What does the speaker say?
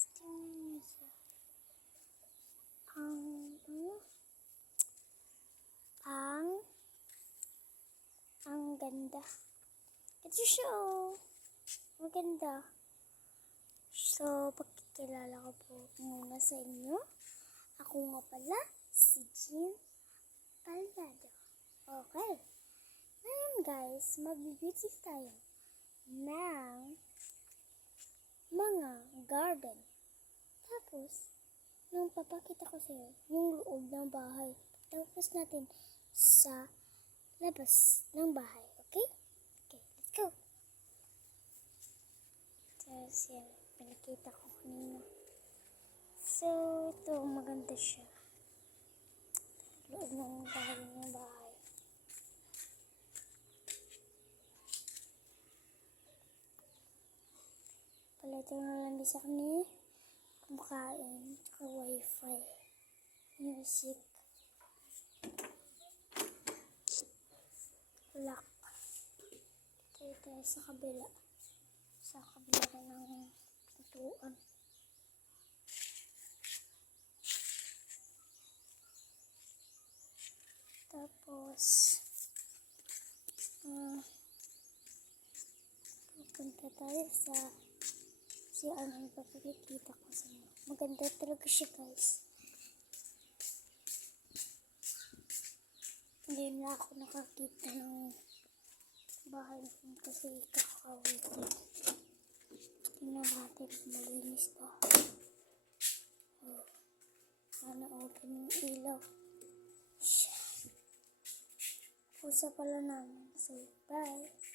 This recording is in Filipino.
Tingnan niyo siya. Ang ganda. Ito siya, oh. Maganda. So, pagkikilala ko po muna sa inyo. Ako nga pala, si Jean Palgado. Okay. Ngayon guys, mag-beauty tayo ng mga garden. Tapos, nung papakita ko sa iyo, yung loob ng bahay. Tapos natin sa labas ng bahay. Okay? Okay, let's go. Tapos yan, pinakita ko kanina. So, ito, maganda siya. Loob ng bahay. Palito na lang sa kanya. Kumakain, tsaka wifi. Music. Lock. Tayo tayo sa kabila. Sa kabila ng pintuan. Tapos, pupunta tayo sa ano pa pagkikita ko sa inyo. Maganda talaga siya guys. Hindi na ako nakakita ng bahay kasi kakawin ko. Tingnan natin kung malinis pa. Oh, sana open yung ilaw. Pusa pala namin. So, bye!